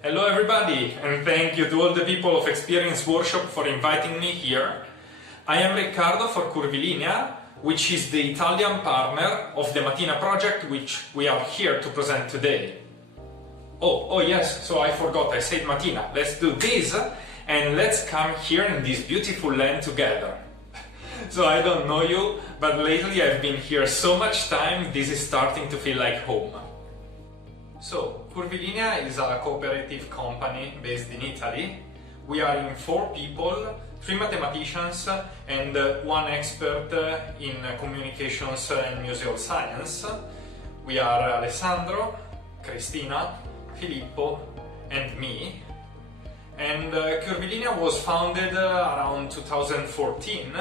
Hello everybody, and thank you to all the people of Experience Workshop for inviting me here. I am Riccardo for Curvilinea, which is the Italian partner of the Mathina project, which we are here to present today. Oh yes, so I forgot, I said Mathina. Let's do this, and let's come here in this beautiful land together. So I don't know you, but lately I've been here so much time, this is starting to feel like home. So, Curvilinea is a cooperative company based in Italy. We are in 4 people, 3 mathematicians and 1 expert in communications and museum science. We are Alessandro, Cristina, Filippo and me. And Curvilinea was founded around 2014,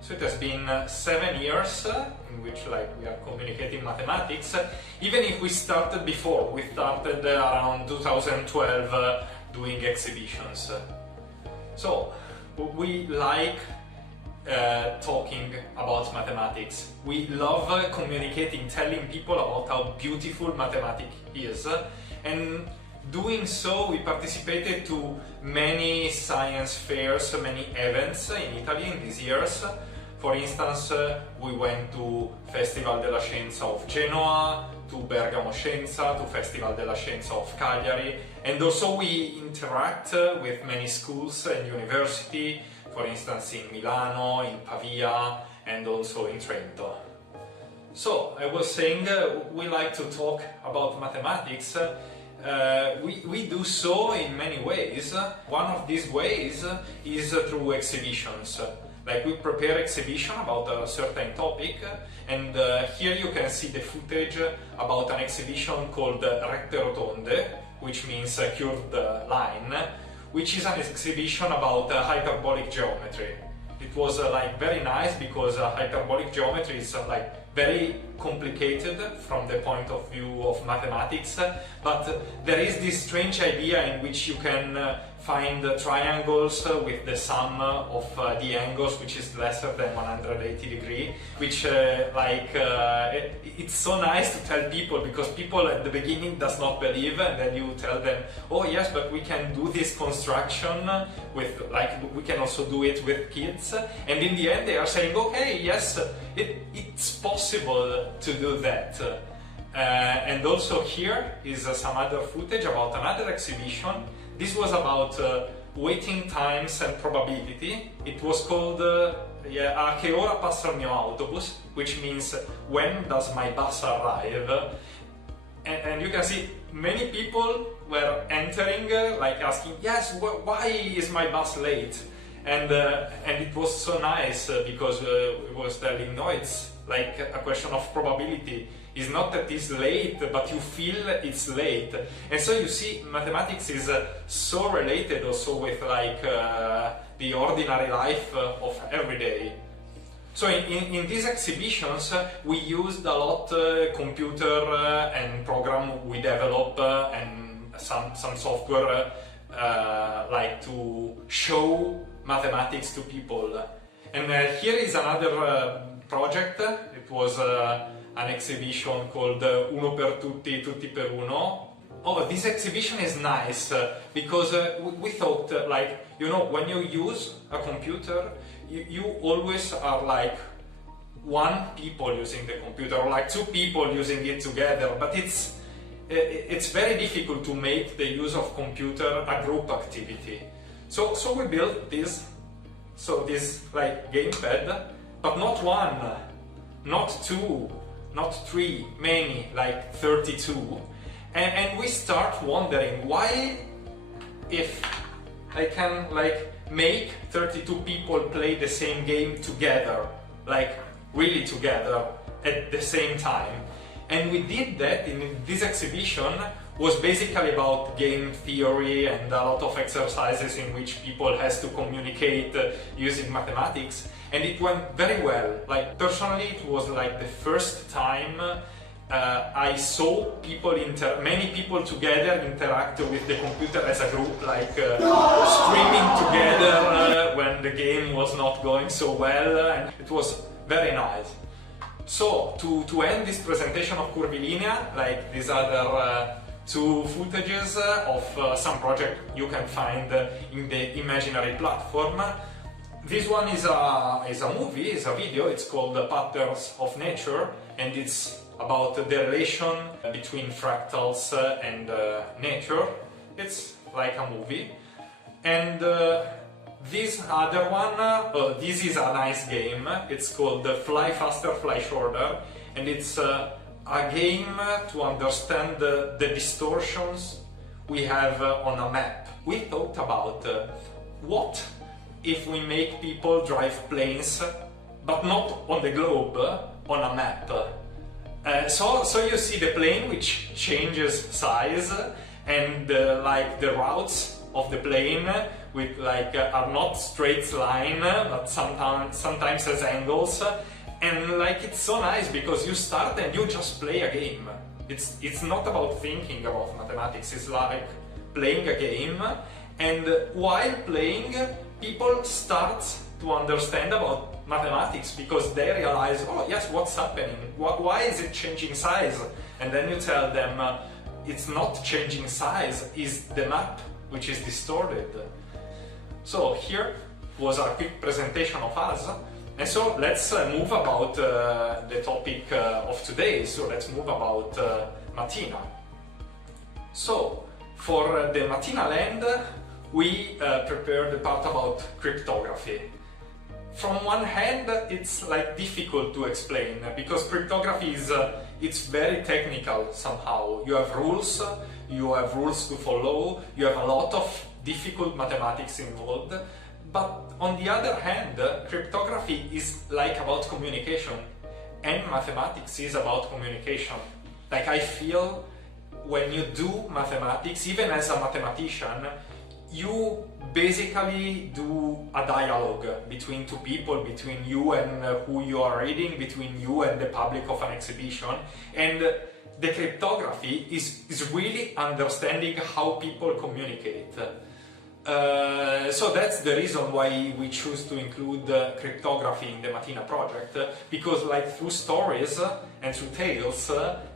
so it has been 7 years in which we are communicating mathematics. Even if we started before, we started around 2012 doing exhibitions. So we like talking about mathematics. We love communicating, telling people about how beautiful mathematics is, and doing so we participated to many science fairs, many events in Italy in these years. For instance, we went to Festival della Scienza of Genoa, to Bergamo Scienza, to Festival della Scienza of Cagliari, and also we interact with many schools and university, for instance in Milano, in Pavia, and also in Trento. So, I was saying we like to talk about mathematics. We do so in many ways. One of these ways is through exhibitions. We prepare exhibition about a certain topic, and here you can see the footage about an exhibition called Rette Rotonde, which means curved line, which is an exhibition about hyperbolic geometry. It was very nice because hyperbolic geometry is very complicated from the point of view of mathematics, but there is this strange idea in which you can find triangles with the sum of the angles, which is lesser than 180 degrees, which it's so nice to tell people, because people at the beginning does not believe, and then you tell them, oh yes, but we can do this construction with, we can also do it with kids, and in the end they are saying, okay, yes, it's possible to do that. And also here is some other footage about another exhibition. This was about waiting times and probability. It was called A che ora passa il mio autobus, which means when does my bus arrive? And you can see many people were entering, asking, yes, why is my bus late? And it was so nice because it was telling, no, it's like a question of probability. It's not that it's late, but you feel it's late. And so you see, mathematics is so related also with the ordinary life of every day. So in these exhibitions we used a lot computer and program we develop and some software to show mathematics to people. And here is another project. It was an exhibition called Uno per tutti, tutti per uno. Oh, this exhibition is nice because we thought, when you use a computer, you always are one people using the computer, or 2 people using it together, but it's very difficult to make the use of computer a group activity. So we built this, this gamepad, but not 1, not 2, not 3, many, 32. And we start wondering, why, if I can make 32 people play the same game together, really together at the same time. And we did that in this exhibition. Was basically about game theory and a lot of exercises in which people has to communicate using mathematics, and it went very well. Personally, it was the first time I saw many people together interact with the computer as a group, screaming together when the game was not going so well, and it was very nice. So, to end this presentation of Curvilinea, these other to footages of some project you can find in the imaginary platform. This one is a movie, is a video. It's called Patterns of Nature, and it's about the relation between fractals and nature. It's like a movie. And this other one, this is a nice game. It's called Fly Faster, Fly Shorter, and it's a game to understand the distortions we have on a map. We thought about what if we make people drive planes, but not on the globe, on a map. So you see the plane which changes size, and like the routes of the plane with are not straight line, but sometimes has angles, and like it's so nice because you start and you just play a game. It's not about thinking about mathematics. It's like playing a game, and while playing, people start to understand about mathematics because they realize, oh yes, what's happening? Why is it changing size? And then you tell them it's not changing size, it's the map which is distorted. So here was a quick presentation of us, and so let's move about the topic of today. So let's move about Mathina. So for the Mathina land, we prepared the part about cryptography. From one hand, it's like difficult to explain because cryptography is it's very technical somehow. You have rules to follow, you have a lot of difficult mathematics involved. But on the other hand, cryptography is like about communication, and mathematics is about communication. Like I feel when you do mathematics, even as a mathematician, you basically do a dialogue between two people, between you and who you are reading, between you and the public of an exhibition. And the cryptography is really understanding how people communicate. So that's the reason why we choose to include cryptography in the Mathina project, because like through stories and through tales,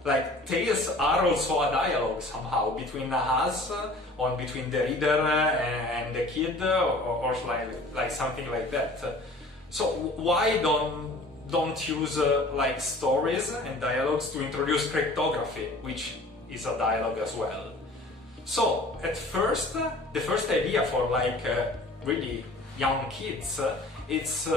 like tales are also a dialogue somehow between us, or between the reader and the kid, or like something like that. So why don't use like stories and dialogues to introduce cryptography, which is a dialogue as well? So at first, the first idea for like really young kids, it's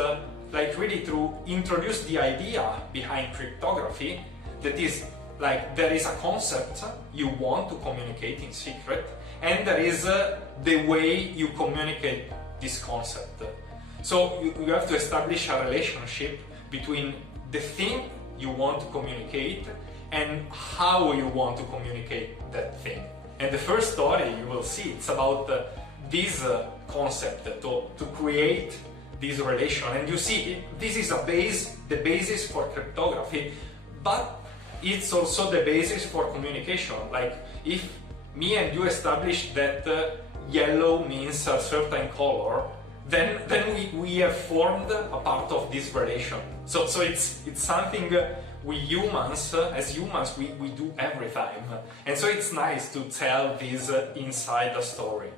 like really to introduce the idea behind cryptography, that is like there is a concept you want to communicate in secret, and there is the way you communicate this concept. So you have to establish a relationship between the thing you want to communicate and how you want to communicate that thing. And the first story you will see, it's about this concept to create this relation. And you see, this is the basis for cryptography, but it's also the basis for communication. Like if me and you establish that yellow means a certain color, then we have formed a part of this relation. So it's something we humans, as humans, we do every time. And so it's nice to tell this inside the story.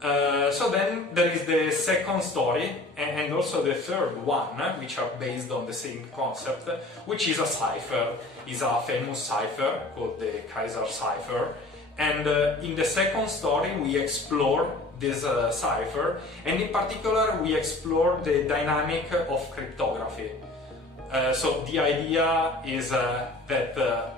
So then there is the second story and also the third one, which are based on the same concept, which is a cipher. It's a famous cipher called the Kaiser cipher. And in the second story we explore this cipher, and in particular we explore the dynamic of cryptography. So the idea is that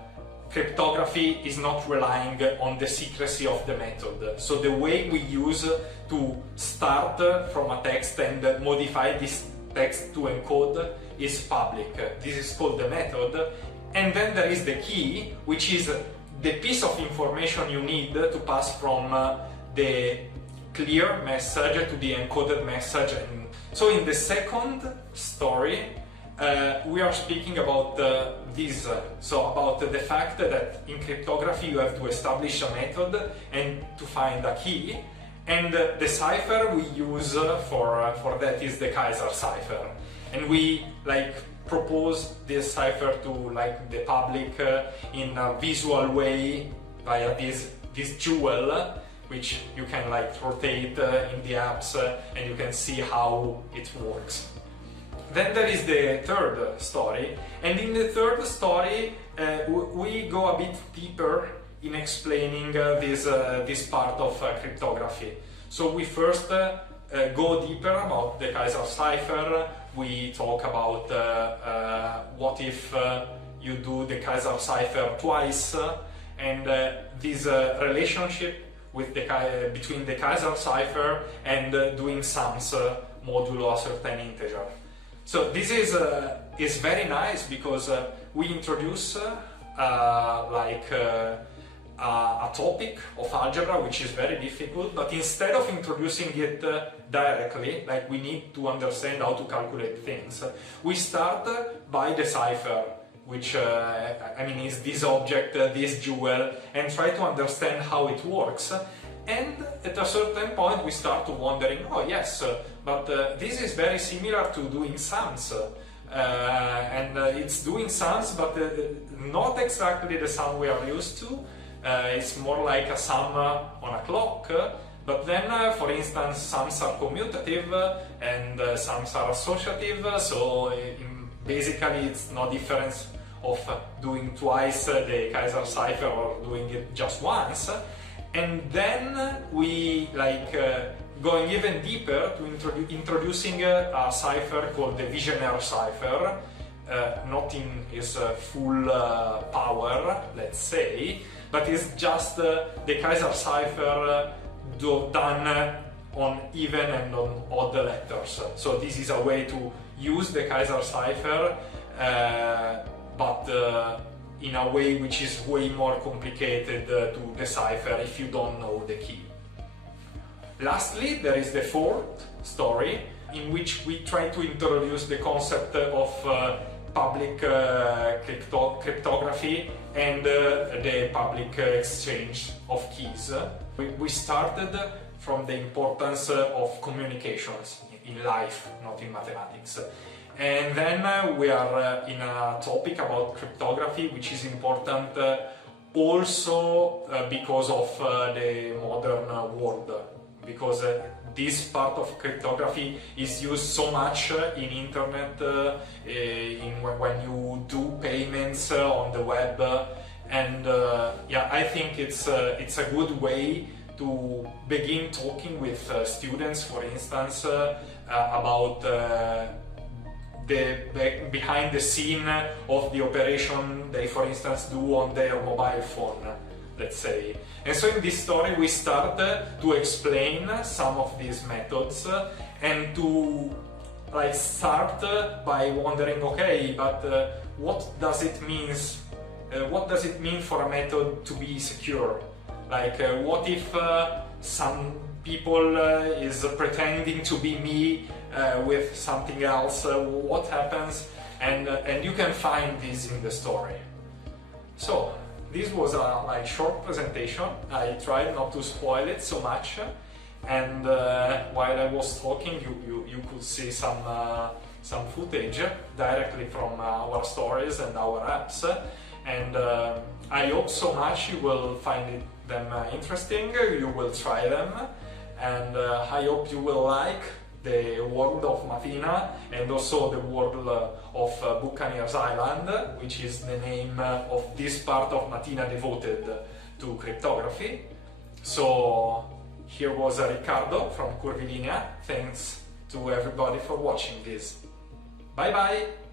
cryptography is not relying on the secrecy of the method. So the way we use to start from a text and modify this text to encode is public. This is called the method. And then there is the key, which is the piece of information you need to pass from the clear message to the encoded message. And so in the second story, we are speaking about this, so about the fact that in cryptography you have to establish a method and to find a key, and the cipher we use for that is the Kaiser cipher, and we like propose this cipher to like the public in a visual way via this jewel, which you can like rotate in the apps and you can see how it works. Then there is the third story, and in the third story we go a bit deeper in explaining this part of cryptography. So we first go deeper about the Kaiser cipher. We talk about what if you do the Kaiser cipher twice, and this relationship with between the Kaiser cipher and doing sums modulo a certain integer. So this is very nice because we introduce a topic of algebra which is very difficult, but instead of introducing it directly, like we need to understand how to calculate things, we start by the cipher, which I mean is this object, this jewel, and try to understand how it works. And at a certain point we start wondering, oh yes, but this is very similar to doing sums. And it's doing sums, but not exactly the sum we are used to. It's more like a sum on a clock. But then, for instance, sums are commutative and sums are associative. So basically it's no difference of doing twice the Kaiser cipher or doing it just once. And then we going even deeper to introducing a cipher called the Buccaneer cipher, not in its full power, let's say, but it's just the Kaiser cipher done on even and on odd letters. So this is a way to use the Kaiser cipher, but in a way which is way more complicated to decipher if you don't know the key. Lastly, there is the fourth story, in which we try to introduce the concept of public cryptography and the public exchange of keys. We started from the importance of communications in life, not in mathematics. And then we are in a topic about cryptography, which is important also because of the modern world, because this part of cryptography is used so much in internet, when you do payments on the web, and yeah, I think it's a good way to begin talking with students, for instance, about the behind the scene of the operation they, for instance, do on their mobile phone, let's say. And so in this story we start to explain some of these methods and to start by wondering, okay, but what does it mean for a method to be secure? What if some people is pretending to be me with something else? What happens? And you can find this in the story. So this was a short presentation. I tried not to spoil it so much, and while I was talking, you could see some footage directly from our stories and our apps, and I hope so much you will find them interesting. You will try them, and I hope you will like the world of Mathina and also the world of Buccaneer Island, which is the name of this part of Mathina devoted to cryptography. So here was Riccardo from Curvilinea. Thanks to everybody for watching this. Bye bye!